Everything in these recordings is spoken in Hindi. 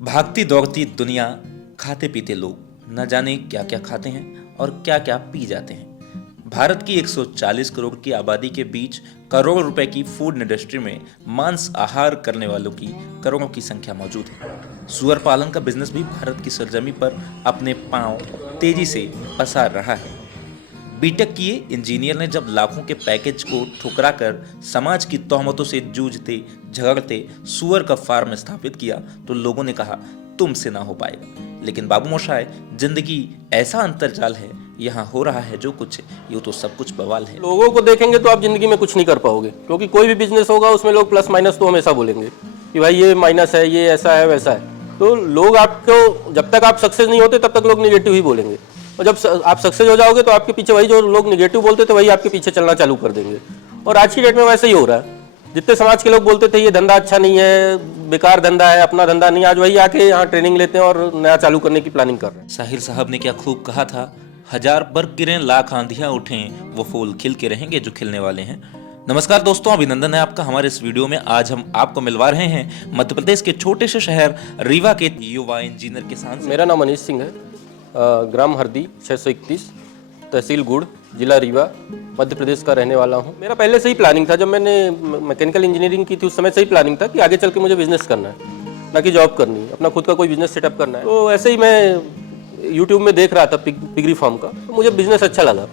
भागती दौड़ती दुनिया, खाते पीते लोग, न जाने क्या क्या खाते हैं और क्या क्या पी जाते हैं। भारत की 140 करोड़ की आबादी के बीच करोड़ों रुपए की फूड इंडस्ट्री में मांस आहार करने वालों की करोड़ों की संख्या मौजूद है। सुअर पालन का बिजनेस भी भारत की सरजमी पर अपने पांव तेजी से पसार रहा है। बीटेक किए इंजीनियर ने जब लाखों के पैकेज को ठुकरा कर समाज की तोहमतों से जूझते झगड़ते सुअर का फार्म स्थापित किया तो लोगों ने कहा तुमसे ना हो पाएगा। लेकिन बाबू मोशाय, जिंदगी ऐसा अंतरजाल है, यहाँ हो रहा है जो कुछ, यूँ तो सब कुछ बवाल है। लोगों को देखेंगे तो आप जिंदगी में कुछ नहीं कर पाओगे, क्योंकि कोई भी बिजनेस होगा उसमें लोग प्लस माइनस तो हमेशा बोलेंगे कि भाई ये माइनस है, ये ऐसा है वैसा है। तो लोग आपको, जब तक आप सक्सेस नहीं होते तब तक लोग निगेटिव ही बोलेंगे, और जब आप सक्सेस हो जाओगे तो आपके पीछे वही जो लोग निगेटिव बोलते थे वही आपके पीछे चलना चालू कर देंगे। और आज की डेट में वैसे ही हो रहा है। जितने समाज के लोग बोलते थे ये धंधा अच्छा नहीं है, बेकार धंधा है, अपना धंधा नहीं, आज वही आके यहाँ ट्रेनिंग लेते हैं और नया चालू करने की प्लानिंग कर रहे हैं। साहिर साहब ने क्या खूब कहा था, हजार बर्फ गिरें लाख आंधियां उठें, वो फूल खिल के रहेंगे जो खिलने वाले हैं। नमस्कार दोस्तों, अभिनंदन है आपका हमारे इस वीडियो में। आज हम आपको मिलवा रहे हैं मध्य प्रदेश के छोटे से शहर रीवा के युवा इंजीनियर किसान से। मेरा नाम अनीश सिंह है, ग्राम हरदी 631, तहसील गुड़, जिला रीवा, मध्य प्रदेश का रहने वाला हूँ। मेरा पहले से ही प्लानिंग था, जब मैंने मैकेनिकल इंजीनियरिंग की थी उस समय से ही प्लानिंग था कि आगे चल के मुझे बिजनेस करना है, ना कि जॉब करनी है, अपना खुद का कोई बिजनेस सेटअप करना है। तो ऐसे ही मैं यूट्यूब में देख रहा था पिगरी फार्म का, तो मुझे बिजनेस अच्छा लगा।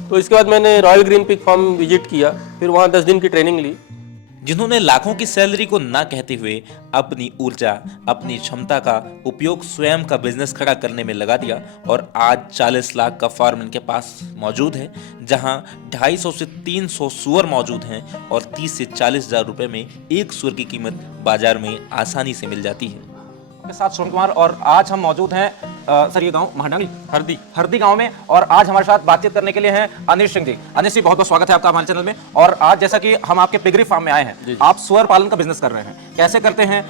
तो इसके बाद मैंने royal green pig farm visit किया, फिर वहाँ 10 दिन की ट्रेनिंग ली। जिन्होंने लाखों की सैलरी को ना कहते हुए अपनी ऊर्जा, अपनी क्षमता का उपयोग स्वयं का बिजनेस खड़ा करने में लगा दिया और आज 40 लाख का फार्म इनके पास मौजूद है, जहां 250 से 300 सुअर मौजूद हैं और 30 से 40 हजार रुपए में एक सुअर की कीमत बाजार में आसानी से मिल जाती है। के साथ सोन कुमार, और आज हम मौजूद हैं सर ये गांव महाडंगली हरदी गांव में, और आज हमारे साथ बातचीत करने के लिए हैं अनिश सिंह जी। अनिश जी, बहुत बहुत स्वागत है आपका हमारे चैनल में। और आज जैसा कि हम आपके पिगरी फार्म में आए हैं, आप सुअर पालन का बिजनेस कर रहे हैं, कैसे करते हैं,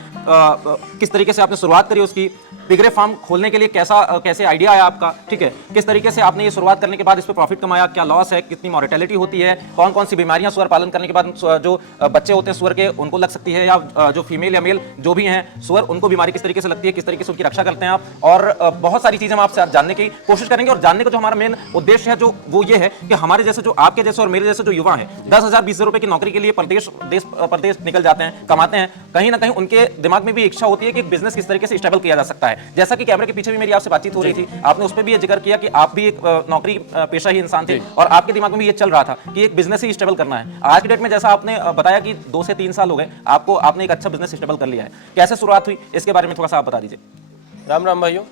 किस तरीके से आपने शुरुआत करी उसकी, पिगरी फार्म खोलने के लिए कैसे आइडिया आया आपका, ठीक है, किस तरीके से आपने ये शुरुआत करने के बाद इस पर प्रॉफिट कमाया, क्या लॉस है, कितनी मॉर्टेलिटी होती है, कौन कौन सी बीमारियां सुअर पालन करने के बाद जो बच्चे होते हैं सुअर के उनको लग सकती है, या जो फीमेल या मेल जो भी हैं सुअर उनको बीमारी किस तरीके से लगती है, किस तरीके से उनकी रक्षा करते हैं आप, और बहुत सारी चीजें हम आपसे जानने की कोशिश करेंगे। और जानने का जो हमारा मेन उद्देश्य है जो वो ये है कि हमारे जैसे, जो आपके जैसे और मेरे जैसे जो युवा हैं, 10,000 20,000 रुपए की नौकरी के लिए प्रदेश निकल जाते हैं, कमाते हैं, कहीं ना कहीं उनके दिमाग में भी इच्छा होती है कि बिजनेस किस तरीके से स्टेबल किया जा सकता है। जैसा कि कैमरे के पीछे भी मेरी आपसे बातचीत हो रही थी, आपने उस पर भी ये जिक्र किया कि आप भी एक नौकरी पेशा ही इंसान थे और आपके दिमाग में भी ये चल रहा था कि एक बिजनेस ही स्टेबल करना है। आज की डेट में जैसा आपने बताया कि 2 से 3 साल हो गए आपको, आपने एक अच्छा बिजनेस स्टेबल कर लिया है, कैसे शुरुआत हुई इसके बारे में थोड़ा सा आप बता दीजिए। राम राम भाइयों।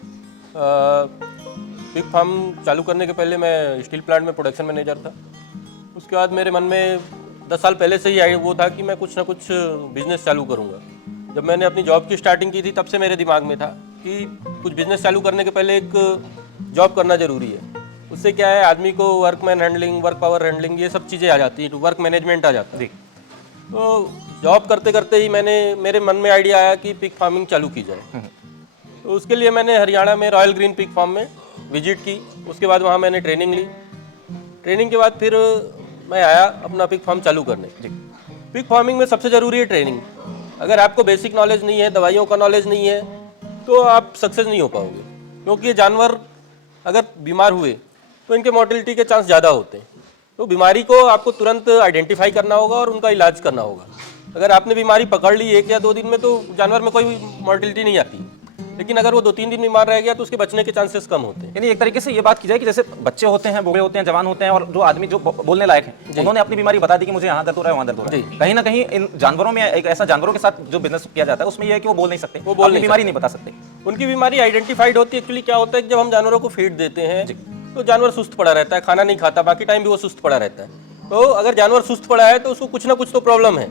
पिग फार्म चालू करने के पहले मैं स्टील प्लांट में प्रोडक्शन मैनेजर था। उसके बाद मेरे मन में 10 साल पहले से ही वो था कि मैं कुछ ना कुछ बिजनेस चालू करूँगा। जब मैंने अपनी जॉब की स्टार्टिंग की थी तब से मेरे दिमाग में था कि कुछ बिजनेस चालू करने के पहले एक जॉब करना ज़रूरी है। उससे क्या है, आदमी को workman handling, work power handling, ये सब चीज़ें आ जाती हैं, वर्क मैनेजमेंट आ जाता है। तो जॉब करते करते ही मेरे मन में आइडिया आया कि पिग फार्मिंग चालू की जाए। तो उसके लिए मैंने हरियाणा में रॉयल ग्रीन पिग फार्म में विजिट की। उसके बाद वहाँ मैंने ट्रेनिंग ली। ट्रेनिंग के बाद फिर मैं आया अपना पिग फार्म चालू करने। पिग फार्मिंग में सबसे ज़रूरी है ट्रेनिंग। अगर आपको बेसिक नॉलेज नहीं है, दवाइयों का नॉलेज नहीं है, तो आप सक्सेस नहीं हो पाओगे, क्योंकि ये जानवर अगर बीमार हुए तो इनके मॉर्टेलिटी के चांस ज़्यादा होते हैं। तो बीमारी को आपको तुरंत आइडेंटिफाई करना होगा और उनका इलाज करना होगा। अगर आपने बीमारी पकड़ ली 1 या 2 दिन में तो जानवर में कोई मॉर्टेलिटी नहीं आती, लेकिन अगर वो 2-3 दिन बीमार रह गया तो उसके बचने के चांसेस कम होते हैं। यानी एक तरीके से ये बात की जाए कि जैसे बच्चे होते हैं, बूढ़े होते हैं, जवान होते हैं, और जो आदमी जो बोलने लायक है, उन्होंने अपनी बीमारी बता दी कि मुझे यहाँ दर्द हो रहा है, वहाँ दर्द हो रहा है। कहीं ना कहीं इन जानवरों में, एक ऐसा जानवरों के साथ जो बिजनेस किया जाता है उसमें यह है कि वो बोल नहीं सकते, वो अपनी बीमारी नहीं बता सकते। उनकी बीमारी आइडेंटिफाइड होती है। एक्चुअली क्या होता है कि जब हम जानवरों को फीड देते हैं तो जानवर सुस्त पड़ा रहता है, खाना नहीं खाता, बाकी टाइम भी वो सुस्त पड़ा रहता है। तो अगर जानवर सुस्त पड़ा है तो उसको कुछ ना कुछ तो प्रॉब्लम है।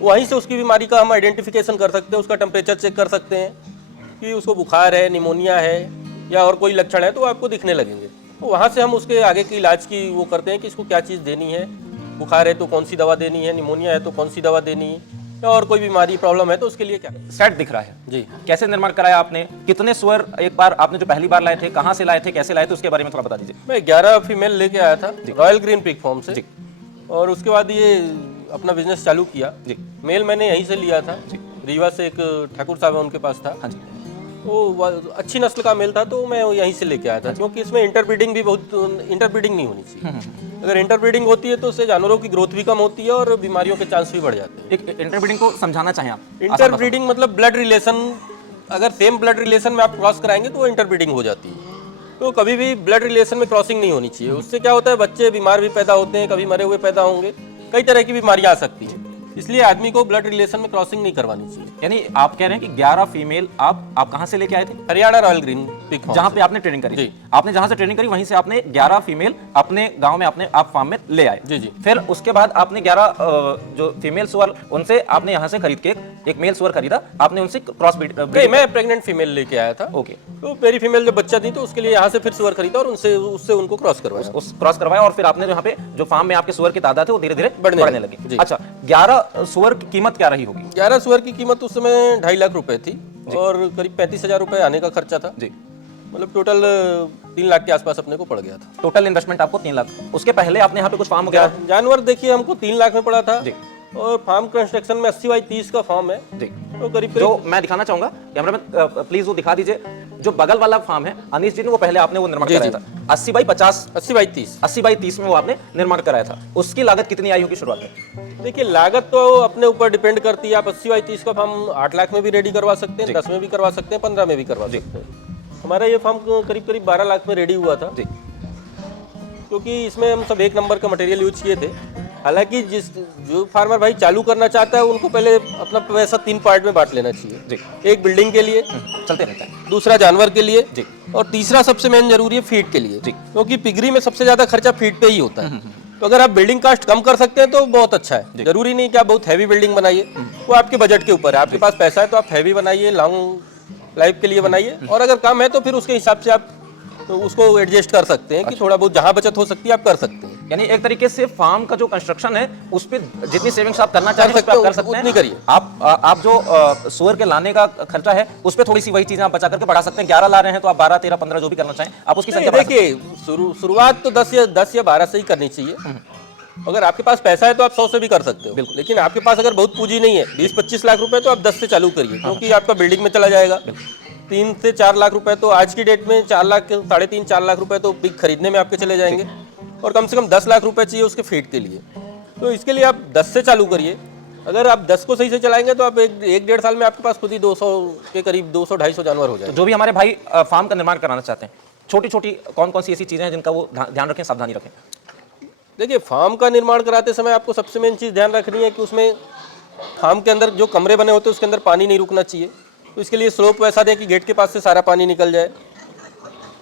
वहीं से उसकी बीमारी का हम आइडेंटिफिकेशन कर सकते हैं, उसका टेम्परेचर चेक कर सकते हैं कि उसको बुखार है, निमोनिया है या और कोई लक्षण है, तो आपको दिखने लगेंगे। तो वहाँ से हम उसके आगे की इलाज की वो करते हैं कि इसको क्या चीज़ देनी है, बुखार है तो कौन सी दवा देनी है, निमोनिया है तो कौन सी दवा देनी है, या और कोई बीमारी प्रॉब्लम है तो उसके लिए क्या। सेट दिख रहा है जी। कैसे निर्माण कराया आपने, कितने सुअर एक बार आपने जो पहली बार लाए थे, कहाँ से लाए थे, कैसे लाए थे, उसके बारे में थोड़ा बता दीजिए। मैं 11 फीमेल लेके आया था रॉयल ग्रीन पिग फार्म से, और उसके बाद ये अपना बिजनेस चालू किया। मेल मैंने यहीं से लिया था, रीवा से एक ठाकुर साहब उनके पास था। अच्छी नस्ल का मेल था तो मैं वो यहीं से लेके आया था, क्योंकि इसमें इंटरब्रीडिंग नहीं होनी चाहिए। अगर इंटरब्रीडिंग होती है तो उससे जानवरों की ग्रोथ भी कम होती है और बीमारियों के चांस भी बढ़ जाते हैं। एक इंटरब्रीडिंग को समझाना चाहें आप। इंटरब्रीडिंग मतलब ब्लड रिलेशन, अगर सेम ब्लड रिलेशन में आप क्रॉस कराएंगे तो वो इंटरब्रीडिंग हो जाती है। तो कभी भी ब्लड रिलेशन में क्रॉसिंग नहीं होनी चाहिए। उससे क्या होता है, बच्चे बीमार भी पैदा होते हैं, कभी मरे हुए पैदा होंगे, कई तरह की बीमारियां आ सकती हैं। इसलिए आदमी को ब्लड रिलेशन में क्रॉसिंग नहीं करवानी चाहिए। यानी आप कह रहे हैं कि 11 फीमेल आप कहां से लेके आए थे? Haryana royal green pig farm जहां पे आपने ट्रेनिंग करी? जी। आपने जहां से ट्रेनिंग करी वहीं से आपने 11 फीमेल अपने गांव में अपने आप फार्म में ले आए? जी जी। फिर उसके बाद आपने 11 जो फीमेल सुअर उनसे आपने यहां से खरीद के एक मेल सुअर खरीदा, आपने उनसे क्रॉस नहीं, मैं प्रेग्नेंट फीमेल लेके आया था। ओके। तो मेरी फीमेल जब बच्चा थी तो उसके लिए यहाँ से फिर सुअर खरीदा और उससे उनको क्रॉस करवाया। उस क्रॉस करवाया और फिर आपने यहाँ पे जो फार्म में आपके सुअर की तादाद है वो धीरे धीरे बढ़ने लगी। जी। अच्छा, 11 सुअर की कीमत क्या रही होगी? 11 सुअर की कीमत उस समय 2.5 लाख रुपए थी और करीब 35,000 रुपए आने का खर्चा था। जी। मतलब टोटल 3 लाख के आसपास अपने को पड़ गया था। टोटल इन्वेस्टमेंट आपको 3 लाख। उसके पहले आपने यहाँ पे कुछ फार्म वगैरह? जानवर देखिए हमको 3 लाख में पड़ा था। जी। और फार्म कंस्ट्रक्शन में 80 बाई 30 का फार्म है। जी। तो करीब जो मैं दिखाना चाहूंगा, कैमरामैन प्लीज वो दिखा दीजिए। जो बगल वाला फार्म है अनीश जी ने, वो पहले आपने वो निर्माण कराया था 80 बाई 50, 80 बाई 30, 80 बाई 30 में वो आपने निर्माण कराया था। उसकी लागत कितनी आई होगी शुरुआत में? देखिए लागत तो अपने ऊपर डिपेंड करती है। आप 80 बाई 30 का फार्म 8 लाख में भी रेडी करवा सकते हैं, 10 में भी करवा सकते हैं, 15 में भी करवा सकते हैं। हमारा ये फार्म करीब करीब 12 लाख में रेडी हुआ था। जी। क्योंकि इसमें हम सब 1 नंबर का मटेरियल यूज किए थे। हालांकि जो फार्मर भाई चालू करना चाहता है उनको पहले अपना पैसा 3 पार्ट में बांट लेना चाहिए। जी। एक बिल्डिंग के लिए, चलते रहता है। दूसरा जानवर के लिए, जी। और तीसरा सबसे मेन जरूरी है फीड के लिए। जी। क्योंकि पिगरी में सबसे ज्यादा खर्चा फीड पे ही होता है। तो अगर आप बिल्डिंग कास्ट कम कर सकते हैं तो बहुत अच्छा है। जरूरी नहीं कि आप बहुत हैवी बिल्डिंग बनाइए, वो आपके बजट के ऊपर है। आपके पास पैसा है तो आप हैवी बनाइए, लॉन्ग लाइफ के लिए बनाइए, और अगर कम है तो फिर उसके हिसाब से आप उसको एडजस्ट कर सकते हैं कि थोड़ा बहुत जहां बचत हो सकती है आप कर सकते हैं। यानी एक तरीके से फार्म का जो कंस्ट्रक्शन है उस पे जितनी सेविंग्स आप करना चाहें उस पे आप कर सकते हैं। उतनी करिए। आप जो सुअर के लाने का खर्चा है उस पे थोड़ी सी वही चीजें आप बचा करके बढ़ा सकते हैं। 11 ला रहे हैं तो आप 12, 13, 15 जो भी करना चाहें आप उसकी संख्या बढ़ा सकते हैं। देखिए शुरुआत तो 10 या 12 से ही करनी चाहिए। अगर आपके पास पैसा है तो आप 100 से भी कर सकते हो। बिल्कुल। लेकिन आपके पास अगर बहुत पूंजी नहीं है, 20-25 लाख रुपए, तो आप 10 से चालू करिए, क्योंकि आपका बिल्डिंग में चला जाएगा। 3 से 4 लाख रुपए तो आज की डेट में 4 लाख, 3.5-4 लाख रुपए तो पिग खरीदने में आपके चले जाएंगे, और कम से कम 10 लाख रुपए चाहिए उसके फीड के लिए। तो इसके लिए आप 10 से चालू करिए। अगर आप 10 को सही से चलाएंगे तो आप 1-1.5 साल में आपके पास खुद ही 200 के करीब 200-250 जानवर हो तो जाएंगे। जो भी हमारे भाई फार्म का निर्माण कराना चाहते हैं, छोटी छोटी कौन कौन सी ऐसी चीजें हैं जिनका वो ध्यान रखें, सावधानी रखें? देखिए फार्म का निर्माण कराते समय आपको सबसे मेन चीज़ ध्यान रखनी है कि उसमें फार्म के अंदर जो कमरे बने होते हैं उसके अंदर पानी नहीं रुकना चाहिए। तो इसके लिए स्लोप वैसा दें कि गेट के पास से सारा पानी निकल जाए।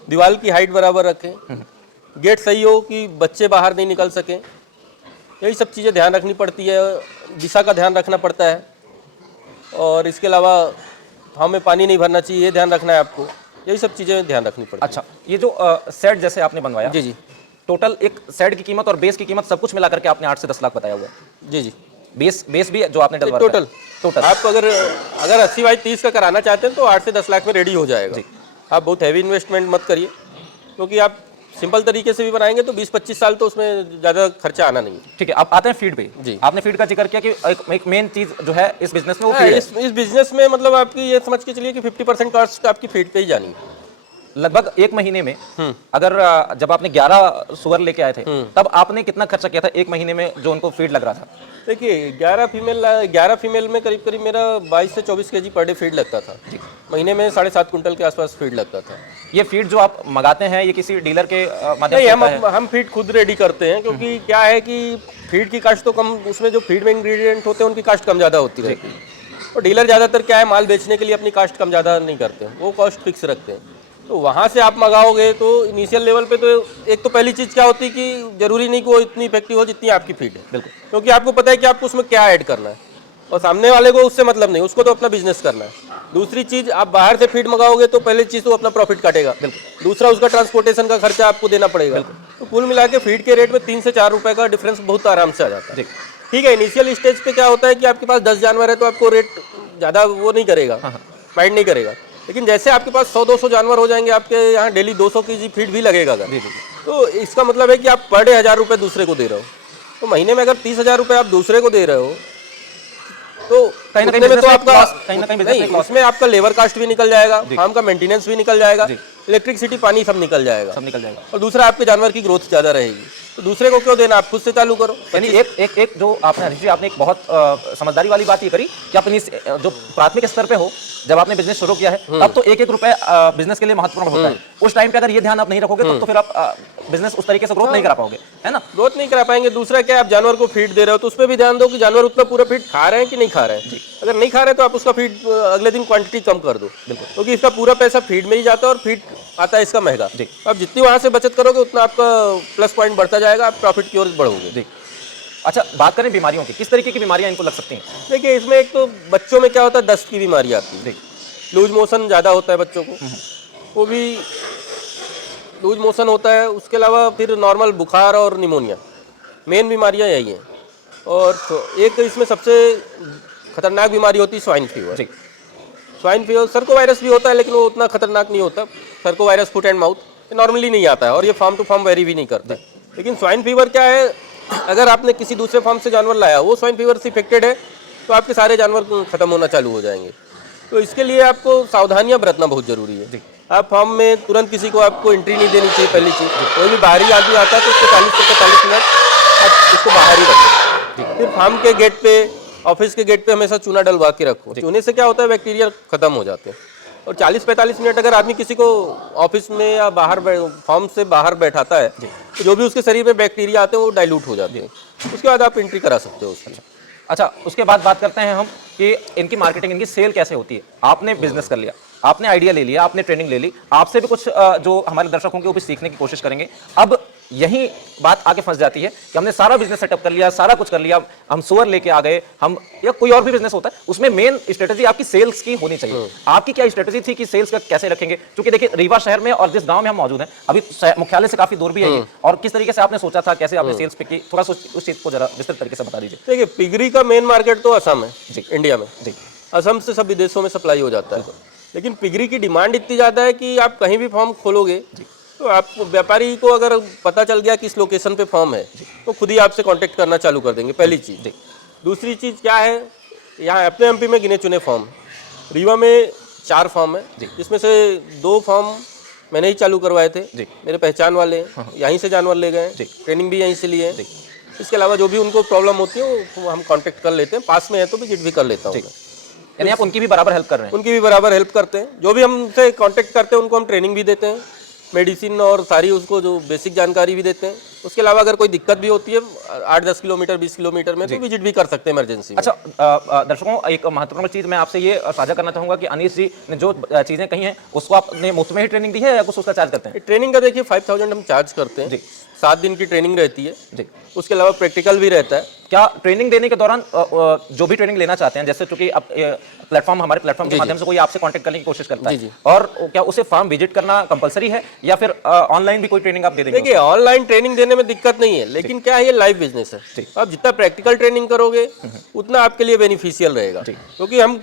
दीवार की हाइट बराबर रखें। गेट सही हो कि बच्चे बाहर नहीं निकल सकें। यही सब चीज़ें ध्यान रखनी पड़ती है। दिशा का ध्यान रखना पड़ता है, और इसके अलावा फार्म में पानी नहीं भरना चाहिए, ये ध्यान रखना है आपको। यही सब चीज़ें ध्यान रखनी पड़ती है। अच्छा, ये जो सेट जैसे आपने बनवाया, जी जी टोटल एक सेट की कीमत और बेस की कीमत सब कुछ मिला करके आपने 8 से 10 लाख बताया हुआ है। जी जी। बेस भी जो आपने डलवा टोटल टोटल आप अगर 80 बाई 30 का कराना चाहते हैं तो 8 से 10 लाख में रेडी हो जाएगा। आप बहुत हैवी इन्वेस्टमेंट मत करिए, क्योंकि आप सिंपल तरीके से भी बनाएंगे तो 20-25 साल तो उसमें ज़्यादा खर्चा आना नहीं है। ठीक है, अब आते हैं फीड पे। जी। आपने फीड का जिक्र किया कि एक मेन चीज जो है इस बिजनेस में वो फीड है। इस बिजनेस में मतलब आपकी ये समझ के चलिए कि 50% कॉस्ट आपकी फीड पे ही जानी है। लगभग 1 महीने में, अगर जब आपने 11 सुअर लेके आए थे तब आपने कितना खर्चा किया था 1 महीने में जो उनको फीड लग रहा था? देखिए 11 फीमेल में करीब करीब मेरा 22 से 24 kg पर डे फीड लगता था। महीने में 7.5 कुंटल के आसपास फीड लगता था। ये फीड जो आप मंगाते हैं ये किसी डीलर के माध्यम नहीं, से होता है? हम फीड खुद रेडी करते हैं, क्योंकि क्या है कि फीड की कास्ट तो कम, उसमें जो फीड में इंग्रेडिएंट होते हैं उनकी कास्ट कम ज़्यादा होती रहती है। और डीलर ज़्यादातर क्या है, माल बेचने के लिए अपनी कास्ट कम ज़्यादा नहीं करते हैं, वो कॉस्ट फिक्स रखते हैं। तो वहाँ से आप मंगाओगे तो इनिशियल लेवल पे तो एक तो पहली चीज़ क्या होती है कि जरूरी नहीं कि वो इतनी इफेक्टिव हो जितनी आपकी फीड है। बिल्कुल। क्योंकि आपको पता है कि आपको उसमें क्या ऐड करना है, और सामने वाले को उससे मतलब नहीं, उसको तो अपना बिजनेस करना है। दूसरी चीज़, आप बाहर से फीड मंगाओगे तो पहले चीज़ तो अपना प्रॉफिट काटेगा। बिल्कुल। दूसरा, उसका ट्रांसपोर्टेशन का खर्चा आपको देना पड़ेगा। तो कुल मिला के फीड के रेट में 3 से 4 रुपए का डिफरेंस बहुत आराम से आ जाता है। ठीक है, इनिशियल स्टेज पे क्या होता है कि आपके पास 10 जानवर है तो आपको रेट ज़्यादा वो नहीं करेगा, माइंड नहीं करेगा। लेकिन जैसे आपके पास 100-200 जानवर हो जाएंगे, आपके यहाँ डेली 200 kg फीड भी लगेगा अगर, तो इसका मतलब है कि आप पर डे 1000 रुपये दूसरे को दे रहे हो। तो महीने में अगर 30,000 रुपये आप दूसरे को दे रहे हो तो कहीं ना कहीं उतने में तो business में आपका loss- कहीं ना कहीं business में नहीं, loss- इसमें आपका लेबर कास्ट भी निकल जाएगा, फार्म का मेंटेनेंस भी निकल जाएगा, इलेक्ट्रिसिटी पानी सब निकल जाएगा, सब निकल जाएगा। और दूसरा आपके जानवर की ग्रोथ ज़्यादा रहेगी। तो दूसरे को क्यों देना, आप खुद से चालू करो। यानी एक जो आपने हरीश जी आपने एक बहुत समझदारी वाली बात ये करी कि अपनी जो प्राथमिक स्तर पे हो, जब आपने बिजनेस शुरू किया है तब तो एक एक रुपए बिजनेस के लिए महत्वपूर्ण होता है। उस टाइम पे अगर ये ध्यान आप नहीं रखोगे तब तो फिर आप बिजनेस उस तरीके से ग्रोथ नहीं करा पाओगे, है ना? ग्रोथ नहीं करा पाएंगे। दूसरा क्या, आप जानवर को फीड दे रहे हो तो उस पर भी ध्यान दो कि जानवर उतना पूरा फीड खा रहे हैं कि नहीं खा रहे हैं। अगर नहीं खा रहे तो आप उसका फीड अगले दिन क्वांटिटी कम कर दो, क्योंकि इसका पूरा पैसा फीड में ही जाता है और फीड आता है इसका महंगा। आप जितनी वहां से बचत करोगे उतना आपका प्लस पॉइंट बढ़ता जाएगा, आप प्रॉफिट की ओर बढ़ोगे। अच्छा, बात करें बीमारियों की, किस तरीके की बीमारियां इनको लग सकती हैं? देखिए, इसमें एक तो बच्चों में क्या होता है, दस्त की बीमारी आती है, लूज मोशन ज़्यादा होता है बच्चों को, वो भी लूज मोशन होता है। उसके अलावा फिर नॉर्मल बुखार और निमोनिया, मेन बीमारियां यही हैं। और एक इसमें सबसे खतरनाक बीमारी होती है स्वाइन फीवर। स्वाइन फीवर सर्कोवायरस भी होता है, लेकिन वो उतना खतरनाक नहीं होता। सर्कोवायरस फुट एंड माउथ नॉर्मली नहीं आता है और ये फार्म टू फार्म वेरी भी नहीं करता। लेकिन स्वाइन फीवर क्या है, अगर आपने किसी दूसरे फार्म से जानवर लाया, वो स्वाइन फीवर से इफेक्टेड है, तो आपके सारे जानवर खत्म होना चालू हो जाएंगे। तो इसके लिए आपको सावधानियां बरतना बहुत जरूरी है। आप फार्म में तुरंत किसी को आपको एंट्री नहीं देनी चाहिए। पहली चीज़, कोई भी बाहरी आदमी आता है तो उसको 40 से 45 मिनट आप उसको बाहर ही रखें। फिर फार्म के गेट पे, ऑफिस के गेट पे हमेशा चूना डलवा के रखो। चूने से क्या होता है, बैक्टीरिया खत्म हो जाते हैं। और 40-45 मिनट अगर आदमी किसी को ऑफिस में या बाहर फार्म से बाहर बैठाता है, तो जो भी उसके शरीर में बैक्टीरिया आते हैं वो डाइल्यूट हो जाते हैं। उसके बाद आप एंट्री करा सकते हो उसकी। अच्छा, उसके बाद बात करते हैं हम कि इनकी मार्केटिंग, इनकी सेल कैसे होती है। आपने बिजनेस कर लिया, आपने आइडिया ले लिया, आपने ट्रेनिंग ले ली, आपसे भी कुछ जो हमारे दर्शक होंगे वो भी सीखने की कोशिश करेंगे। अब यही बात आगे फंस जाती है कि हमने सारा बिजनेस सेटअप कर लिया, सारा कुछ कर लिया, हम सुअर लेके आ गए, हम या कोई और भी बिजनेस होता है, उसमें मेन स्ट्रेटजी आपकी सेल्स की होनी चाहिए। आपकी क्या स्ट्रेटजी थी कि सेल्स का कैसे रखेंगे? क्योंकि देखिए, रीवा शहर में और जिस गांव में हम मौजूद हैं, अभी मुख्यालय से काफी दूर भी है ये, और किस तरीके से आपने सोचा था, कैसे आपने सेल्स पे की, थोड़ा सा उस चीज को जरा विस्तृत तरीके से बता दीजिए। देखिए, पिगरी का मेन मार्केट तो असम है इंडिया में। असम से सब विदेशों में सप्लाई हो जाता है। लेकिन पिगरी की डिमांड इतनी ज़्यादा है कि आप कहीं भी फार्म खोलोगे तो आप व्यापारी को अगर पता चल गया कि इस लोकेशन पे फार्म है, तो खुद ही आपसे कांटेक्ट करना चालू कर देंगे, पहली चीज़। दूसरी चीज़ क्या है, यहाँ अपने एमपी में गिने चुने फार्म, रीवा में 4 फार्म है, जिसमें से 2 फार्म मैंने ही चालू करवाए थे, मेरे पहचान वाले हैं, यहीं से जानवर ले गए, ट्रेनिंग भी यहीं से लिए है। इसके अलावा जो भी उनको प्रॉब्लम होती है वो हम कांटेक्ट कर लेते हैं, पास में है तो विजिट भी कर लेता हूँ। यानी आप उनकी भी बराबर हेल्प कर रहे हैं? उनकी भी बराबर हेल्प करते हैं। जो भी हमसे कांटेक्ट करते हैं उनको हम ट्रेनिंग भी देते हैं, मेडिसिन और सारी उसको जो बेसिक जानकारी भी देते हैं। उसके अलावा अगर कोई दिक्कत भी होती है 8-10 किलोमीटर 20 किलोमीटर में, तो विजिट भी कर सकते हैं इमरजेंसी में। अच्छा, दर्शकों, एक महत्वपूर्ण चीज मैं आपसे ये साझा करना चाहूंगा कि अनीश जी ने जो चीजें कही हैं उसको आपने मुफ्त में ही ट्रेनिंग दी है या कुछ उसका चार्ज करते हैं? ट्रेनिंग का देखिए 5000 हम चार्ज करते हैं। 7 दिन की ट्रेनिंग रहती है जी। उसके अलावा प्रैक्टिकल भी रहता है। क्या ट्रेनिंग देने के दौरान जो भी ट्रेनिंग लेना चाहते हैं, जैसे चूंकि अब प्लेटफॉर्म, हमारे प्लेटफॉर्म के माध्यम से कोई आपसे कांटेक्ट करने की कोशिश करता है, और क्या उसे फार्म विजिट करना कंपलसरी है या फिर ऑनलाइन भी कोई ट्रेनिंग आप दे देंगे? देखिए, ऑनलाइन ट्रेनिंग देने में दिक्कत नहीं है, लेकिन क्या है, ये लाइव बिजनेस है। आप जितना प्रैक्टिकल ट्रेनिंग करोगे उतना आपके लिए बेनिफिशियल रहेगा, क्योंकि हम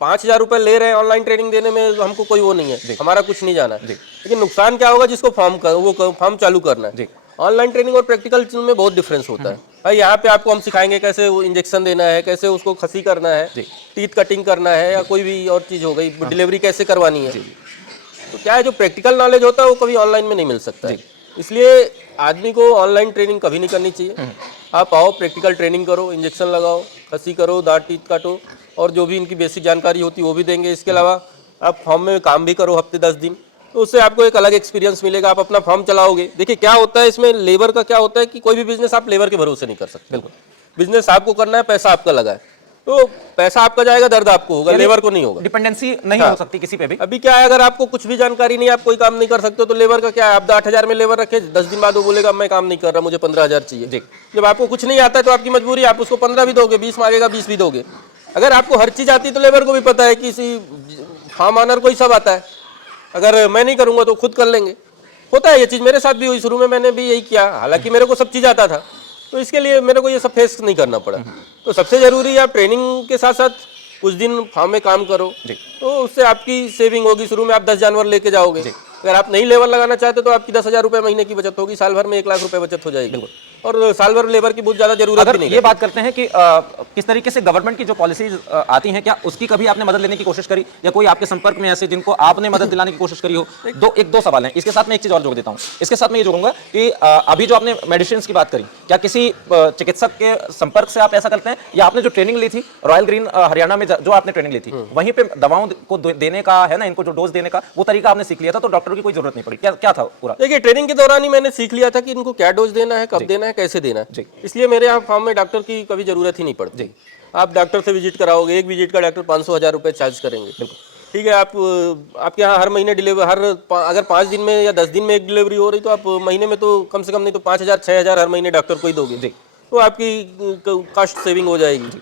5000 रुपये ले रहे हैं ऑनलाइन ट्रेनिंग देने में, हमको कोई वो नहीं है, हमारा कुछ नहीं जाना है। लेकिन नुकसान क्या होगा, जिसको फार्म चालू करना है। ऑनलाइन ट्रेनिंग और प्रैक्टिकल में बहुत डिफरेंस होता है भाई। यहाँ पे आपको हम सिखाएंगे कैसे वो इंजेक्शन देना है, कैसे उसको खसी करना है, टीथ कटिंग करना है, या कोई भी और चीज़ हो गई, डिलीवरी कैसे करवानी है। तो क्या है, जो प्रैक्टिकल नॉलेज होता है वो कभी ऑनलाइन में नहीं मिल सकता है। इसलिए आदमी को ऑनलाइन ट्रेनिंग कभी नहीं करनी चाहिए। आप आओ, प्रैक्टिकल ट्रेनिंग करो, इंजेक्शन लगाओ, खसी करो, दांत टीथ काटो, और जो भी इनकी बेसिक जानकारी होती है वो भी देंगे। इसके अलावा आप फार्म में काम भी करो हफ्ते 10 दिन, तो उससे आपको एक अलग एक्सपीरियंस मिलेगा। आप अपना फार्म चलाओगे। देखिए, क्या होता है इसमें, लेबर का क्या होता है कि कोई भी बिजनेस आप लेबर के भरोसे नहीं कर सकते। बिल्कुल, बिजनेस आपको करना है, पैसा आपका लगा है, तो पैसा आपका जाएगा, दर्द आपको होगा, लेबर को नहीं होगा। डिपेंडेंसी नहीं हो सकती किसी पे भी। अभी क्या है, अगर आपको कुछ भी जानकारी नहीं, आप कोई काम नहीं कर सकते, तो लेबर का क्या है, आप 8,000 में लेबर रखे, 10 दिन बाद वो बोलेगा मैं काम नहीं कर रहा, मुझे 15,000 चाहिए। जब आपको कुछ नहीं आता है तो आपकी मजबूरी, आप उसको 15 भी दोगे, 20 मांगेगा, 20 भी दोगे। अगर आपको हर चीज आती है तो लेबर को भी पता है कि फार्म ऑनर को ही सब आता है, अगर मैं नहीं करूंगा तो खुद कर लेंगे। होता है ये चीज़, मेरे साथ भी हुई, शुरू में मैंने भी यही किया, हालांकि मेरे को सब चीज़ आता था, तो इसके लिए मेरे को ये सब फेस नहीं करना पड़ा। तो सबसे ज़रूरी है, आप ट्रेनिंग के साथ साथ कुछ दिन फार्म में काम करो, तो उससे आपकी सेविंग होगी। शुरू में आप 10 जानवर लेके जाओगे, अगर आप नहीं लेबर लगाना चाहते तो आपकी 10,000 रुपये महीने की बचत होगी, साल भर में 1 लाख रुपये बचत हो जाएगी। और साल भर लेबर की बहुत ज्यादा जरूरत भी अगर नहीं ये बात करते हैं कि किस तरीके से गवर्नमेंट की जो पॉलिसीज आती हैं, क्या उसकी कभी आपने मदद लेने की कोशिश करी, या कोई आपके संपर्क में ऐसे जिनको आपने मदद दिलाने की कोशिश करी हो? दो सवाल हैं। इसके साथ मैं एक चीज और जोड़ देता हूं। इसके साथ मैं ये जोड़ूंगा कि अभी जो आपने मेडिसिन की बात करी, क्या किसी चिकित्सक के संपर्क से आप ऐसा करते हैं, या आपने जो ट्रेनिंग ली थी रॉयल ग्रीन हरियाणा में, जो आपने ट्रेनिंग ली थी वहीं पे दवाओं को देने का है ना, इनको जो डोज देने का वो तरीका आपने सीख लिया था, तो डॉक्टर की कोई जरूरत नहीं पड़ी? क्या था पूरा? देखिए, ट्रेनिंग के दौरान ही मैंने सीख लिया था कि इनको क्या डोज देना है, कब देना है, कैसे देना है। इसलिए मेरे यहाँ फार्म में डॉक्टर की कभी जरूरत ही नहीं पड़ती। आप डॉक्टर से विजिट कराओगे, एक विजिट का डॉक्टर 500-1000 रुपए चार्ज करेंगे। ठीक है, आपके यहाँ हर महीने अगर 5 दिन में या 10 दिन में एक डिलीवरी हो रही, तो आप महीने में तो कम से कम नहीं तो 5000-6000 हर महीने डॉक्टर को ही दोगे, तो आपकी कॉस्ट सेविंग हो जाएगी।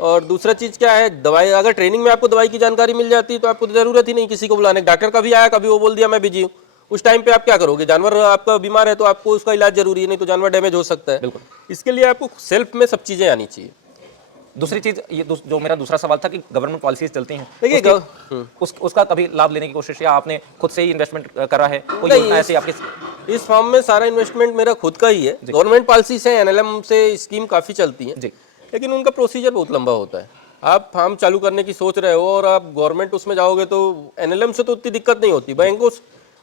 और दूसरा चीज क्या है, दवाई, अगर ट्रेनिंग में आपको दवाई की जानकारी मिल जाती है तो आपको जरूरत ही नहीं किसी को बुलाने। डॉक्टर कभी आया, कभी वो बोल दिया मैं बिजी हूँ, उस टाइम पे आप क्या करोगे? जानवर आपका बीमार है तो आपको उसका इलाज जरूरी है, नहीं तो जानवर डैमेज हो सकता है। इसके लिए आपको सेल्फ में सब चीजें आनी चाहिए। दूसरी चीज, ये जो मेरा दूसरा सवाल था कि गवर्नमेंट पॉलिसीज चलती हैं, देखिए उसका कभी लाभ लेने की कोशिश, या आपने खुद से ही इन्वेस्टमेंट करा है? कोई योजना ऐसी आपके? इस फॉर्म में सारा इन्वेस्टमेंट मेरा खुद का ही है। गवर्नमेंट पॉलिसी से, एनएलएम से स्कीम काफी चलती है, लेकिन उनका प्रोसीजर बहुत लंबा होता है। आप फार्म चालू करने की सोच रहे हो और आप गवर्नमेंट उसमें जाओगे तो एनएलएम से तो उतनी दिक्कत नहीं होती।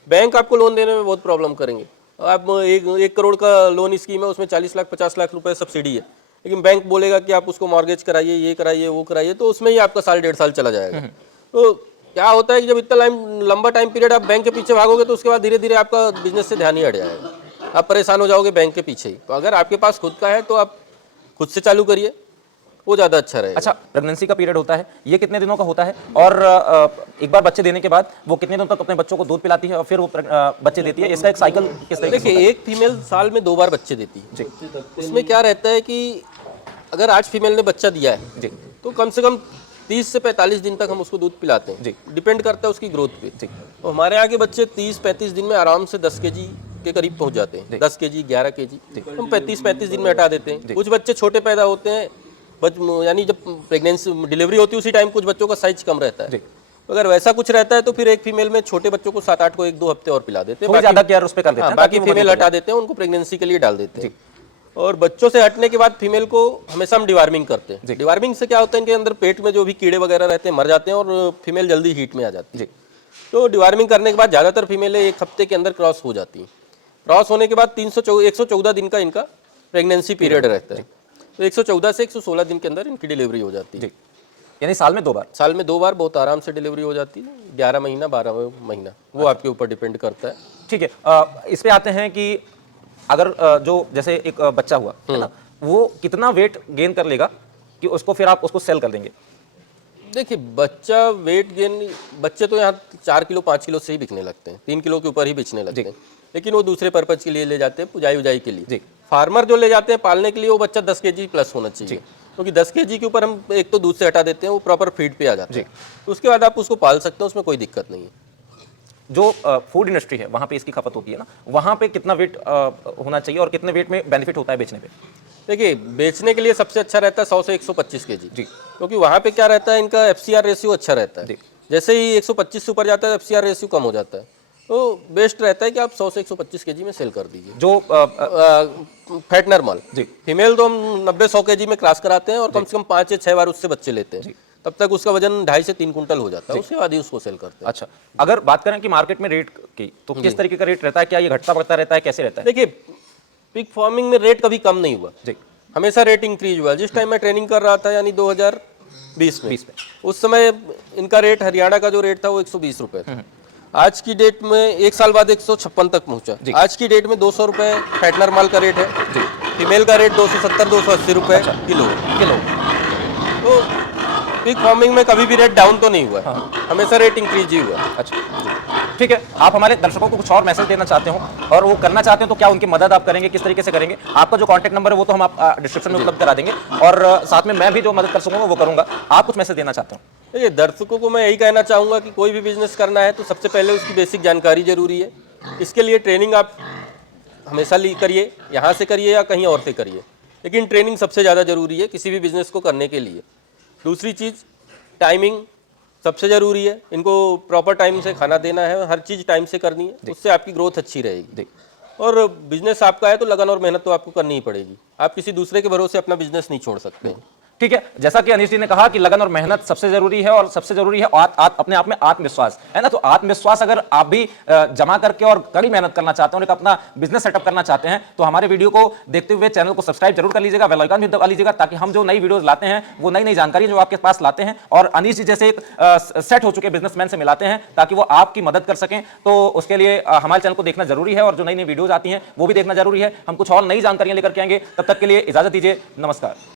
बैंक आपको लोन देने में बहुत प्रॉब्लम करेंगे। आप 1 करोड़ का लोन स्कीम है, उसमें 40 लाख 50 लाख रुपए सब्सिडी है, लेकिन बैंक बोलेगा कि आप उसको मॉर्गेज कराइए, ये कराइए, वो कराइए, तो उसमें ही आपका साल 1.5 साल चला जाएगा। तो क्या होता है कि जब इतना लंबा टाइम पीरियड आप बैंक के पीछे भागोगे तो उसके बाद धीरे धीरे आपका बिजनेस से ध्यान ही हट जाएगा, आप परेशान हो जाओगे बैंक के पीछे ही। तो अगर आपके पास खुद का है तो आप खुद से चालू करिए, वो ज्यादा अच्छा रहेगा। अच्छा, प्रेगनेंसी का पीरियड होता है, ये कितने दिनों का होता है? और एक बार बच्चे देने के बाद वो कितने दिनों तक अपने बच्चों को दूध पिलाती है और फिर वो बच्चे देती है? इसका एक साइकिल किस तरीके से? देखिए, एक फीमेल साल में 2 बार बच्चे देती है। उसमें क्या रहता है कि अगर आज फीमेल ने बच्चा दिया है तो कम से कम 30 से 45 दिन तक हम उसको दूध पिलाते हैं। डिपेंड करता है उसकी ग्रोथ पे। तो हमारे यहाँ के बच्चे 30-35 दिन में आराम से 10 kg के करीब पहुंच जाते हैं। 10 kg 11 kg हम 35-35 दिन में हटा देते हैं। कुछ बच्चे छोटे पैदा होते हैं, यानी जब प्रेगनेंसी डिलीवरी होती है उसी टाइम कुछ बच्चों का साइज कम रहता है। तो अगर वैसा कुछ रहता है तो फिर एक फीमेल में छोटे बच्चों को 7-8 को 1-2 हफ्ते और पिला देते हैं, ज्यादा केयर उस पे कर देते हैं, बाकी फीमेल हटा देते हैं, उनको प्रेगनेंसी के लिए डाल देते हैं। और बच्चों से हटने के बाद फीमेल को हमेशा हम डिवार्मिंग करते हैं। डिवार्मिंग से क्या होता है, इनके अंदर पेट में जो भी कीड़े वगैरह रहते हैं मर जाते हैं और फीमेल जल्दी हीट में आ जाती है। तो डिवार्मिंग करने के बाद ज्यादातर फीमेलें 1 हफ्ते के अंदर क्रॉस हो जाती हैं। क्रॉस होने के बाद 114 दिन का इनका प्रेगनेंसी पीरियड रहता है। तो 114 से 116 दिन के अंदर इनकी डिलीवरी हो जाती है। यानी साल में 2 बार? साल में 2 बार बहुत आराम से डिलीवरी हो जाती है। 11 महीना 12 महीना वो आपके ऊपर डिपेंड करता है। ठीक है, इस पे आते हैं कि अगर जो जैसे एक बच्चा हुआ है ना, वो कितना वेट गेन कर लेगा कि उसको फिर आप उसको सेल कर देंगे? देखिए, बच्चा वेट गेन, बच्चे तो यहाँ 4 किलो 5 किलो से ही बिकने लगते हैं, 3 किलो के ऊपर ही बेचने लगते हैं, लेकिन वो दूसरे पर्पज के लिए ले जाते हैं, पुजाई उजाई के लिए। फार्मर जो ले जाते हैं पालने के लिए, वो बच्चा 10 kg प्लस होना चाहिए, क्योंकि 10 kg के ऊपर हम एक तो दूध से हटा देते हैं, वो प्रॉपर फीड पे आ जाते हैं। तो उसके बाद आप उसको पाल सकते हैं, उसमें कोई दिक्कत नहीं है। जो फूड इंडस्ट्री है वहाँ पे इसकी खपत होती है ना, वहाँ पे कितना वेट होना चाहिए और कितने वेट में बेनिफिट होता है बेचने पे? देखिए, बेचने के लिए सबसे अच्छा रहता है 100 से 125 kg, क्योंकि वहाँ पे क्या रहता है, इनका FCR रेशियो अच्छा रहता है। जैसे ही 125 से ऊपर जाता है FCR रेशियो कम हो जाता है, तो बेस्ट रहता है कि आप 100 से 125 kg में सेल कर दीजिए। जो फैटनर माल फीमेल तो हम 90-100 kg में क्रॉस कराते हैं और कम से कम 5 या 6 बार उससे बच्चे लेते हैं, तब तक उसका वजन 2.5 से 3 कुंटल हो जाता है, उसके बाद ही उसको सेल करते हैं। अच्छा, अगर बात करें कि मार्केट में रेट की, तो किस तरीके का रेट रहता है? क्या ये घटता बढ़ता रहता है, कैसे रहता है? देखिए, पिग फार्मिंग में रेट कभी कम नहीं हुआ, हमेशा रेट इंक्रीज हुआ। जिस टाइम मैं ट्रेनिंग कर रहा था, यानी 2020 में, उस समय इनका रेट, हरियाणा का जो रेट था वो 120 रुपए था। आज की डेट में 1 साल बाद 156 तक पहुंचा। आज की डेट में 200 रुपए फैटनर माल का रेट है। फीमेल का रेट 270-280 रुपए किलो। तो पिग फार्मिंग में कभी भी रेट डाउन तो नहीं हुआ, हमेशा रेट इंक्रीज ही हुआ। अच्छा, ठीक है। आप हमारे दर्शकों को कुछ और मैसेज देना चाहते हो और वो करना चाहते हो तो क्या उनकी मदद आप करेंगे, किस तरीके से करेंगे? आपका जो कॉन्टैक्ट नंबर है वो तो हम आप डिस्क्रिप्शन में उपलब्ध करा देंगे, और साथ में मैं भी जो मदद कर सकूंगा वो करूंगा। आप कुछ मैसेज देना चाहते हो? देखिए, दर्शकों को मैं यही कहना चाहूँगा कि कोई भी बिजनेस करना है तो सबसे पहले उसकी बेसिक जानकारी जरूरी है। इसके लिए ट्रेनिंग आप हमेशा करिए, यहाँ से करिए या कहीं और से करिए, लेकिन ट्रेनिंग सबसे ज़्यादा जरूरी है किसी भी बिजनेस को करने के लिए। दूसरी चीज़, टाइमिंग सबसे ज़रूरी है। इनको प्रॉपर टाइम से खाना देना है, हर चीज़ टाइम से करनी है, उससे आपकी ग्रोथ अच्छी रहेगी। और बिजनेस आपका है तो लगन और मेहनत तो आपको करनी ही पड़ेगी। आप किसी दूसरे के भरोसे अपना बिजनेस नहीं छोड़ सकते। ठीक है, जैसा कि अनिश जी ने कहा कि लगन और मेहनत सबसे जरूरी है और सबसे जरूरी है अपने आप में आत्मविश्वास, है ना। तो आत्मविश्वास अगर आप भी जमा करके और कड़ी मेहनत करना चाहते हैं और एक अपना बिजनेस सेटअप करना चाहते हैं तो हमारे वीडियो को देखते हुए चैनल को सब्सक्राइब जरूर कर लीजिएगा, बेल आइकन भी दबा लीजिएगा, ताकि हम जो नई वीडियोस लाते हैं वो नई नई जानकारी जो आपके पास लाते हैं और अनिश जी जैसे एक सेट हो चुके बिजनेसमैन से मिलाते हैं ताकि वो आपकी मदद कर सकें। तो उसके लिए हमारे चैनल को देखना जरूरी है और जो नई नई वीडियोज आती हैं वो भी देखना जरूरी है। हम कुछ और नई जानकारियां लेकर के आएंगे, तब तक के लिए इजाजत दीजिए, नमस्कार।